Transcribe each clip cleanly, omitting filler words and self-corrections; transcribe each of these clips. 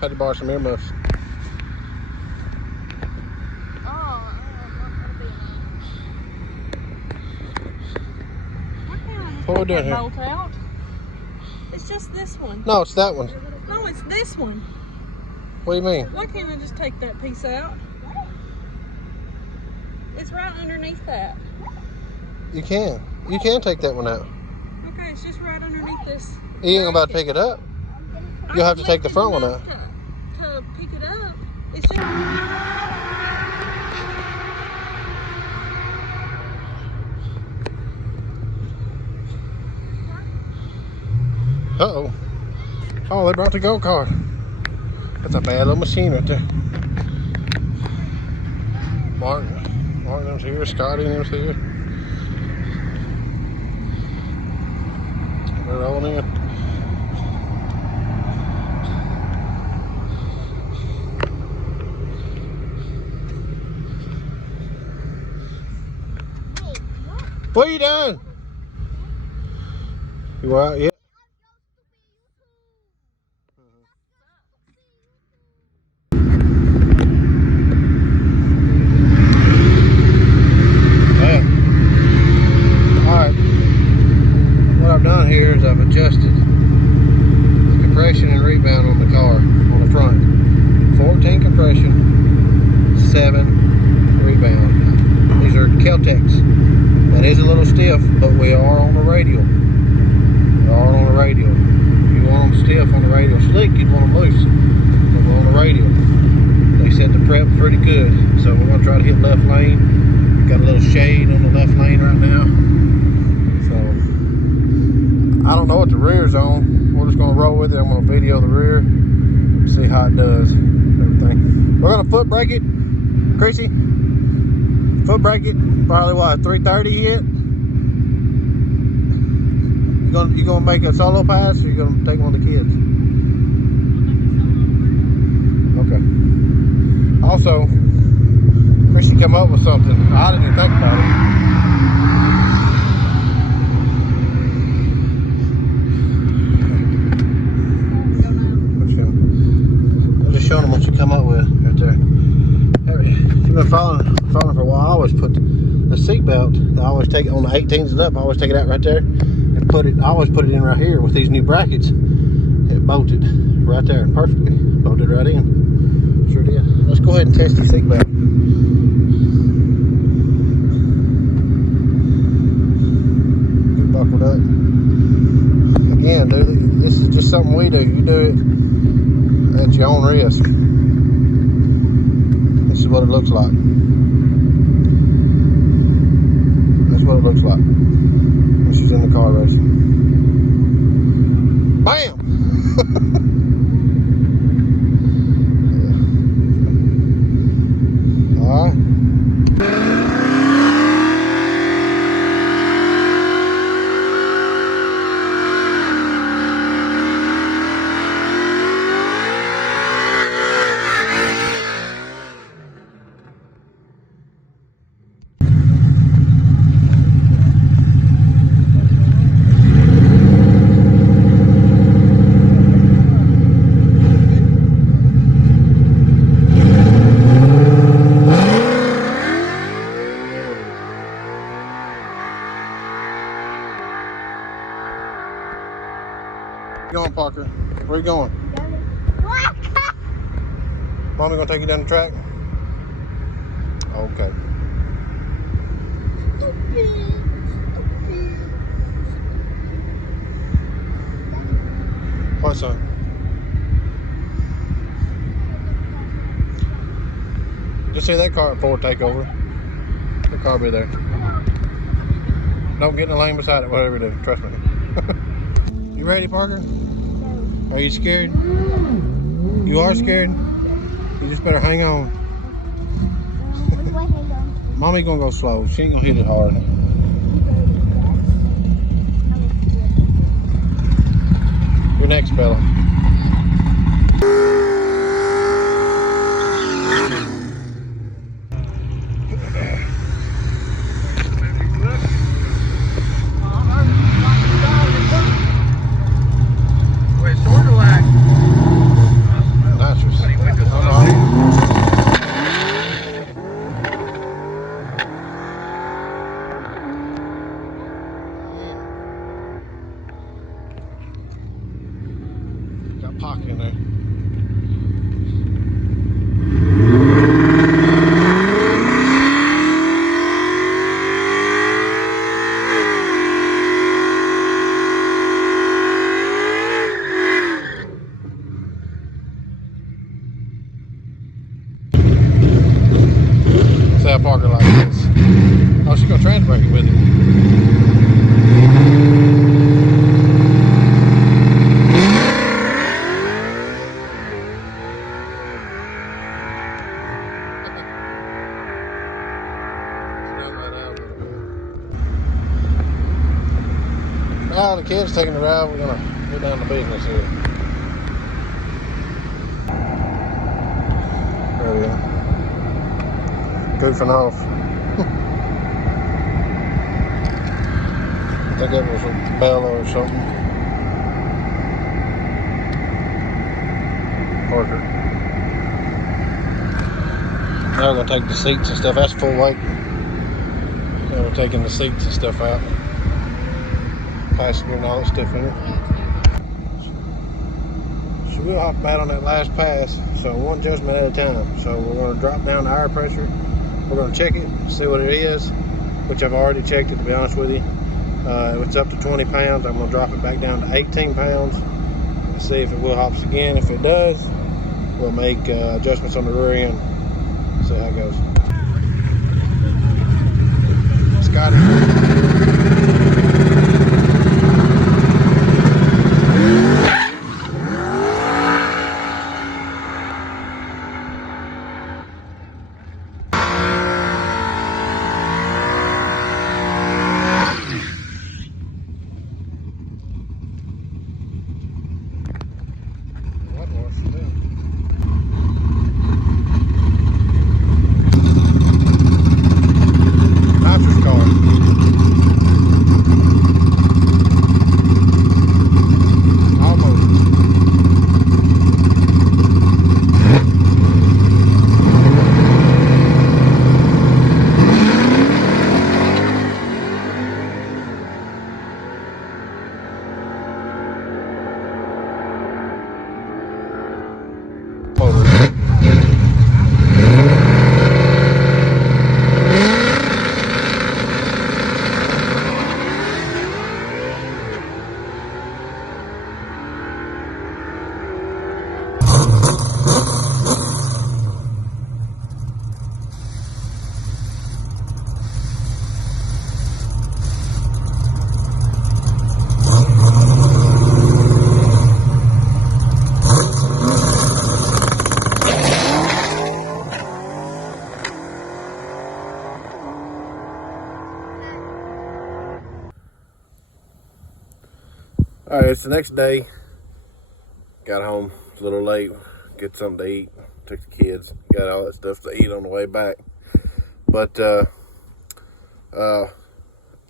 Had to borrow some earmuffs. What are we doing here? Bolt out. It's just this one. No, it's that one. No, it's this one. What do you mean? Why can't I just take that piece out? It's right underneath that. You can. You can take that one out. Okay, it's just right underneath this. You ain't about to pick it up. You'll have to take the front one out. To pick it up. It's just... Uh-oh. Oh, they brought the go-kart. That's a bad little machine right there. Martin's here, Scotty and them's here. They're rolling in. What are you doing? You out yet? Here is I've adjusted the compression and rebound on the car on the front. 14 compression, 7 rebound. These are Kelltrecs. That is a little stiff, but we are on the radial. We are on the radial. If you want them stiff on the radial slick, you'd want them loose. But we're on the radial. They said the prep pretty good, so we're gonna try to hit left lane. Got a little shade on the left lane right now. I don't know what the rear's on. We're just gonna roll with it. I'm gonna video the rear, see how it does, everything. We're gonna foot brake it, Creasy. Foot brake it, probably what, 330 hit? You gonna make a solo pass, or you gonna take one of the kids? Okay. Also, Creasy come up with something. I didn't even think about it. Showing them what you come up with right there. If you've been following for a while, I always put the seat belt. I always take it on the 18s and up. I always take it out right there and put it. I always put it in right here with these new brackets. It bolted right there perfectly. Bolted right in. Sure did. Let's go ahead and test the seat belt. Get buckled up. Again, dude, this is just something we do. You do it at your own risk. This is what it looks like. That's what it looks like when she's in the car racing. Bam! All right. Where you going, Parker? Where you going? Mommy gonna take you down the track? Okay. What, son? Just see that car at forward takeover. The car will be there. Don't get in the lane beside it, whatever you do. Trust me. You ready, Parker? Are you scared? You are scared? You just better hang on. Mommy gonna go slow. She ain't gonna hit it hard. You're next, fella. Wait, sort of like down that alley. Now the kids taking the ride, we're gonna get down to business here. There we are. Goofing off. I think that was a Bella or something. Parker. Now we're gonna take the seats and stuff. That's full weight. Now we're taking the seats and stuff out. Passenger and all that stuff in it. So we'll hop back on that last pass. So one adjustment at a time. So we're gonna drop down the air pressure. We're gonna check it, see what it is, which I've already checked it, to be honest with you. If it's up to 20 pounds, I'm gonna drop it back down to 18 pounds. See if it will hops again. If it does, we'll make adjustments on the rear end. See how it goes. Scotty. All right, it's the next day. Got home a little late, get something to eat, took the kids, got all that stuff to eat on the way back. But I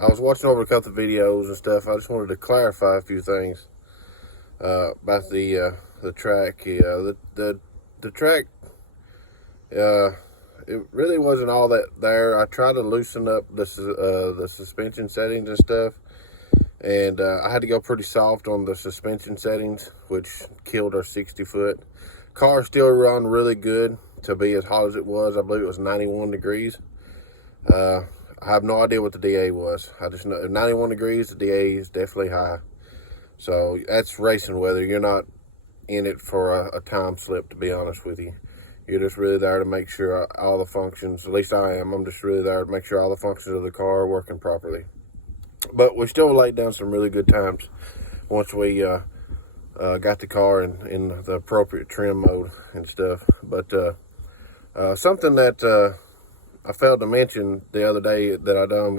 was watching over a couple of videos and stuff. I just wanted to clarify a few things about the track. The track, it really wasn't all that there. I tried to loosen up the suspension settings and stuff. And I had to go pretty soft on the suspension settings, which killed our 60-foot. Car still run really good to be as hot as it was. I believe it was 91 degrees. I have no idea what the DA was. I just know 91 degrees, the DA is definitely high. So that's racing weather. You're not in it for a time slip, to be honest with you. You're just really there to make sure all the functions, at least I am, I'm just really there to make sure all the functions of the car are working properly. But we still laid down some really good times once we got the car in the appropriate trim mode and stuff. But something that I failed to mention the other day that I done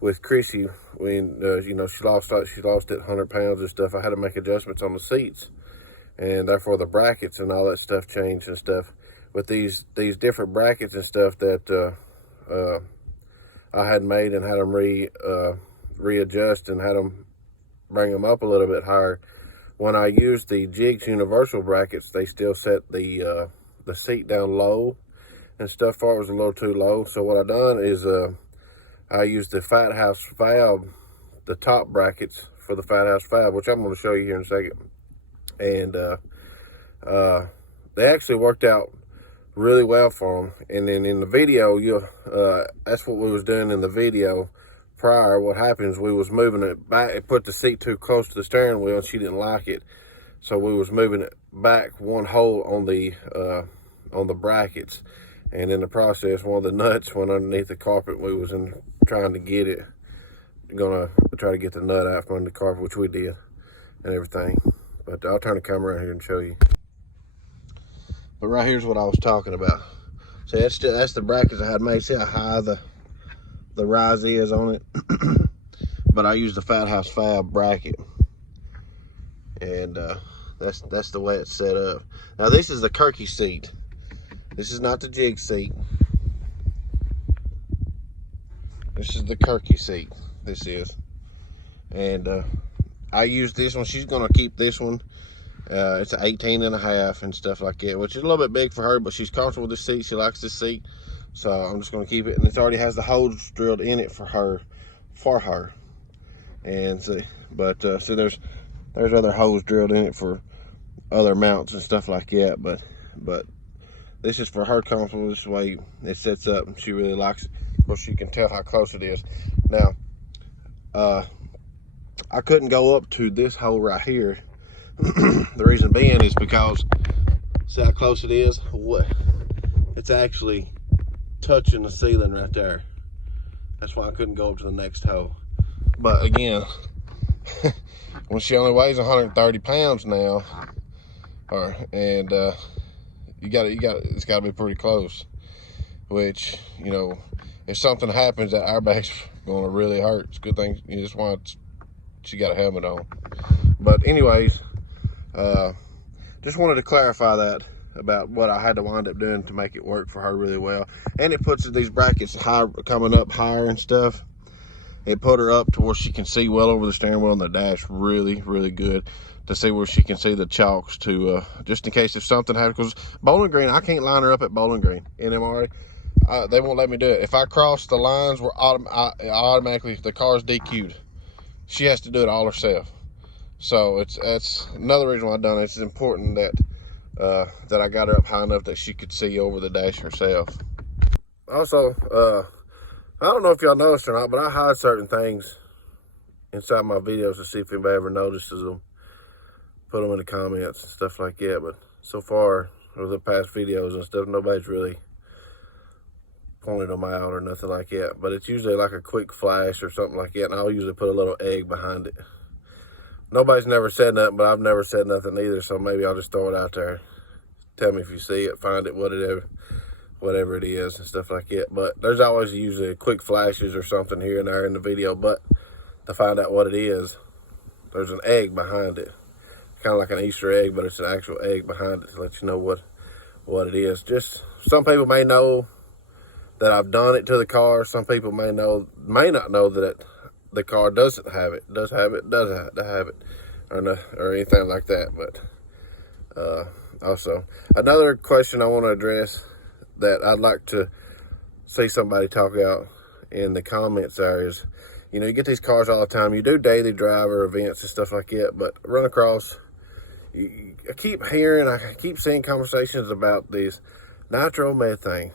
with Chrissy, when you know, she lost it 100 pounds and stuff. I had to make adjustments on the seats, and therefore the brackets and all that stuff changed and stuff. With these different brackets and stuff that I had made and had them readjust and had them bring them up a little bit higher. When I used the Jigs universal brackets, they still set the seat down low and stuff. For it was a little too low. So what I done is I used the Fat House valve, the top brackets for the Fat House valve, which I'm going to show you here in a second. And they actually worked out really well for them. And then in the video, that's what we was doing in the video prior. What happens, we was moving it back. It put the seat too close to the steering wheel and she didn't like it, so we was moving it back one hole on the brackets, and in the process one of the nuts went underneath the carpet. We was trying to get it, gonna try to get the nut out from under the carpet, which we did and everything. But I'll turn the camera around here and show you. But right here's what I was talking about. See, that's the brackets I had made. See how high the the rise is on it. But I use the Fat House Fab bracket, and that's the way it's set up. Now this is the Kirky seat. This is not the jig seat. This is the Kirky seat. This is, and I use this one. She's gonna keep this one. It's an 18.5 and stuff like that, which is a little bit big for her, but she's comfortable with this seat. She likes this seat, so I'm just gonna keep it. And it already has the holes drilled in it for her. And see, but see, there's other holes drilled in it for other mounts and stuff like that. But this is for her comfortable. This way it sets up, and she really likes it. Of course, you can tell how close it is. Now, I couldn't go up to this hole right here. The reason being is because, see how close it is? What? It's actually touching the ceiling right there. That's why I couldn't go up to the next hole. But again, when she only weighs 130 pounds now, and it's got to be pretty close. Which, you know, if something happens, that airbag's going to really hurt. It's a good thing she got a helmet on. But anyways, just wanted to clarify that about what I had to wind up doing to make it work for her really well. And it puts these brackets high, coming up higher and stuff. It put her up to where she can see well over the steering wheel and the dash really, really good, to see where she can see the chalks, to just in case if something happens. Because Bowling Green, I can't line her up at Bowling Green, NMRA. They won't let me do it. If I cross the lines, automatically the car's DQ'd. She has to do it all herself. So that's another reason why I've done it. It's important that I got her up high enough that she could see over the dash herself. Also, I don't know if y'all noticed or not, but I hide certain things inside my videos to see if anybody ever notices them. Put them in the comments and stuff like that. But so far, over the past videos and stuff, nobody's really pointed them out or nothing like that. But it's usually like a quick flash or something like that, and I'll usually put a little egg behind it. Nobody's never said nothing, but I've never said nothing either, so maybe I'll just throw it out there. Tell me if you see it, find it, whatever it is and stuff like that. But there's always usually quick flashes or something here and there in the video, but to find out what it is, there's an egg behind it. Kind of like an Easter egg, but it's an actual egg behind it to let you know what it is. Just, some people may know that I've done it to the car. Some people may not know that the car doesn't have it, does have it, or anything like that. But also, another question I want to address that I'd like to see somebody talk out in the comments there is, you know, you get these cars all the time. You do daily driver events and stuff like that, but run across, I keep seeing conversations about these nitromethane.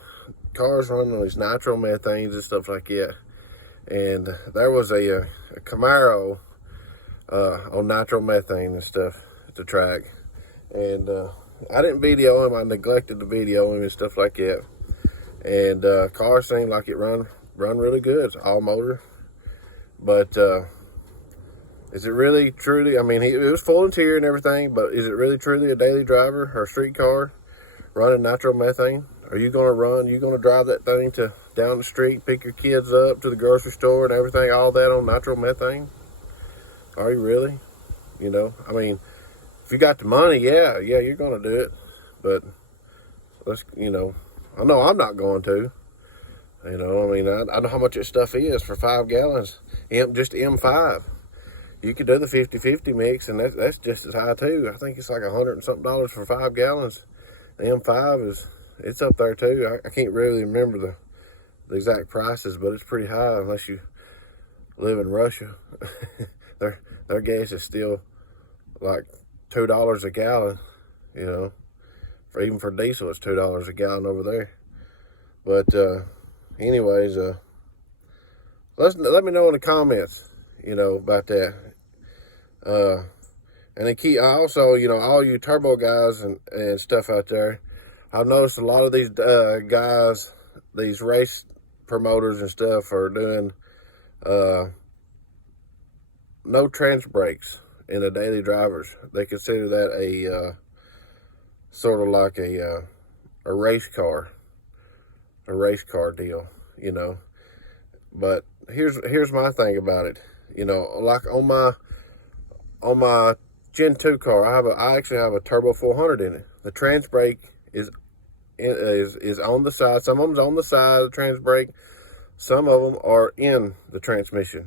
Cars running on these nitromethanes and stuff like that. And there was a Camaro on nitromethane and stuff at the track. And I didn't video him. I neglected to video him and stuff like that. And car seemed like it run really good. It's all motor. But is it really truly, I mean, it was full interior and everything, but is it really truly a daily driver or a street car running nitromethane? Are you gonna drive that thing down the street, pick your kids up to the grocery store and everything, all that on nitromethane? Are you really? You know, I mean, if you got the money, yeah, you're gonna do it. But let's, you know I'm not going to. You know, I mean, I know how much this stuff is for 5 gallons. Just M5. You could do the 50-50 mix, and that's just as high too. I think it's like $100 and something for 5 gallons. The M5 it's up there too. I can't really remember the exact prices, but it's pretty high unless you live in Russia. Their gas is still like $2 a gallon, you know. Even for diesel, it's $2 a gallon over there. But anyways, let me know in the comments, you know, about that. And I also, you know, all you turbo guys and stuff out there, I've noticed a lot of these guys, these race promoters and stuff, are doing no trans brakes in the daily drivers. They consider that a sort of like a race car deal, you know. But here's my thing about it. You know, like on my Gen 2 car, I actually have a turbo 400 in it. The trans brake is on the side. Some of them's on the side of the trans brake. Some of them are in the transmission.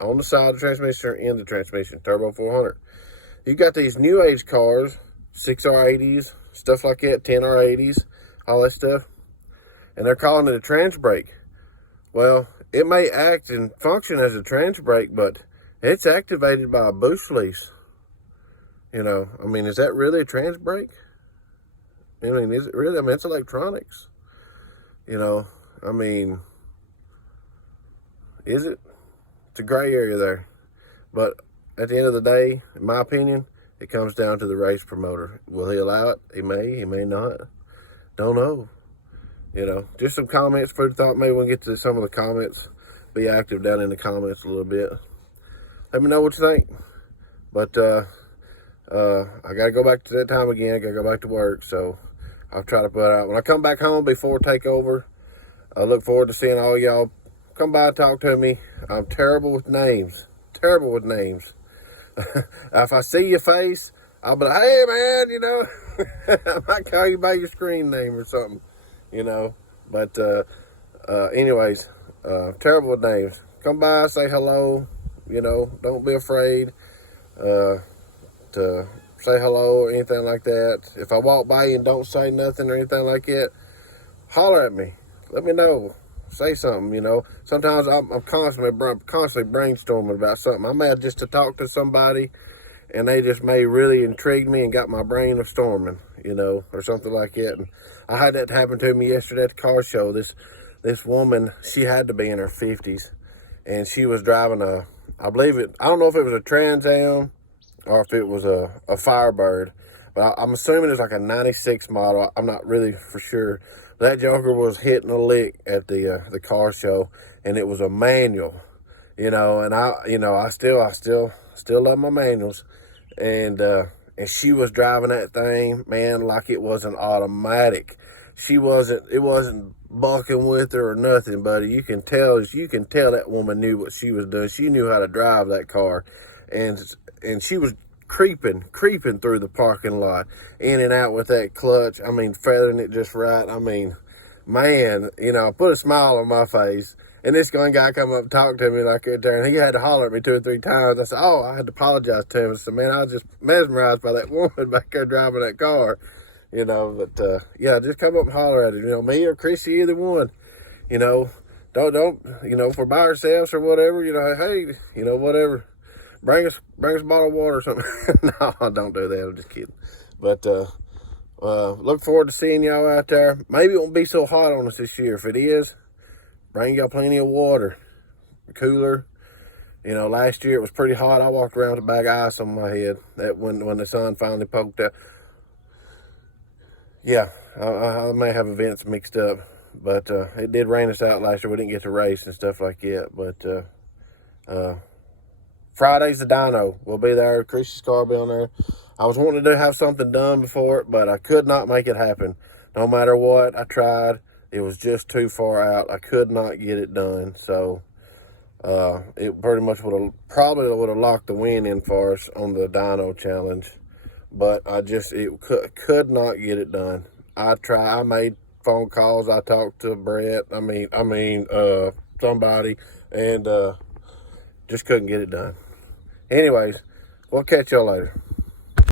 On the side of the transmission or in the transmission. Turbo 400. You got these new age cars, 6R80s, stuff like that, 10R80s, all that stuff, and they're calling it a trans brake. Well, it may act and function as a trans brake, but it's activated by a boost release. You know, I mean, is that really a trans brake? I mean, is it really? I mean, it's electronics. You know, I mean, is it? It's a gray area there. But at the end of the day, in my opinion, it comes down to the race promoter. Will he allow it? He may not. Don't know. You know, just some comments, food for thought. Maybe we'll get to some of the comments. Be active down in the comments a little bit. Let me know what you think. But I got to go back to that time again. I got to go back to work. So I'll try to put out. When I come back home before takeover, I look forward to seeing all y'all. Come by and talk to me. I'm terrible with names. Terrible with names. If I see your face, I'll be like, hey, man, you know. I might call you by your screen name or something, you know. But anyways, terrible with names. Come by, say hello, you know. Don't be afraid to say hello or anything like that. If I walk by you and don't say nothing or anything like that, holler at me. Let me know. Say something, you know. Sometimes I'm constantly brainstorming about something. I'm mad just to talk to somebody, and they just may really intrigue me and got my brain of storming, you know, or something like that. And I had that happen to me yesterday at the car show. This woman, she had to be in her 50s, and she was driving I don't know if it was a Trans Am or if it was a Firebird, but I'm assuming it's like a 96 model. I'm not really for sure. That joker was hitting a lick at the car show, and it was a manual, you know. And I still love my manuals, and she was driving that thing, man, like it was an automatic. It wasn't bucking with her or nothing, buddy. You can tell that woman knew what she was doing. She knew how to drive that car, and she was creeping through the parking lot, in and out with that clutch. I mean, feathering it just right. I mean, man, you know, put a smile on my face. And this guy come up and talk to me like that there, and he had to holler at me 2 or 3 times. I said, I had to apologize to him. I said, man, I was just mesmerized by that woman back there driving that car, you know. But yeah, just come up and holler at him, you know, me or Chrissy, either one, you know. Don't you know, if we're by ourselves or whatever, you know, hey, you know, whatever. Bring us a bottle of water or something. No, don't do that. I'm just kidding. But look forward to seeing y'all out there. Maybe it won't be so hot on us this year. If it is, bring y'all plenty of water, cooler. You know, last year it was pretty hot. I walked around with a bag of ice on my head. That when the sun finally poked up. Yeah, I may have events mixed up, but it did rain us out last year. We didn't get to race and stuff like that. But Friday's the dyno. We'll be there. Chrissy's car will be on there. I was wanting to have something done before it, but I could not make it happen. No matter what, I tried. It was just too far out. I could not get it done. So it pretty much would have locked the win in for us on the dyno challenge. But could not get it done. I made phone calls. I talked to Brett. Somebody, and just couldn't get it done. Anyways, we'll catch y'all later.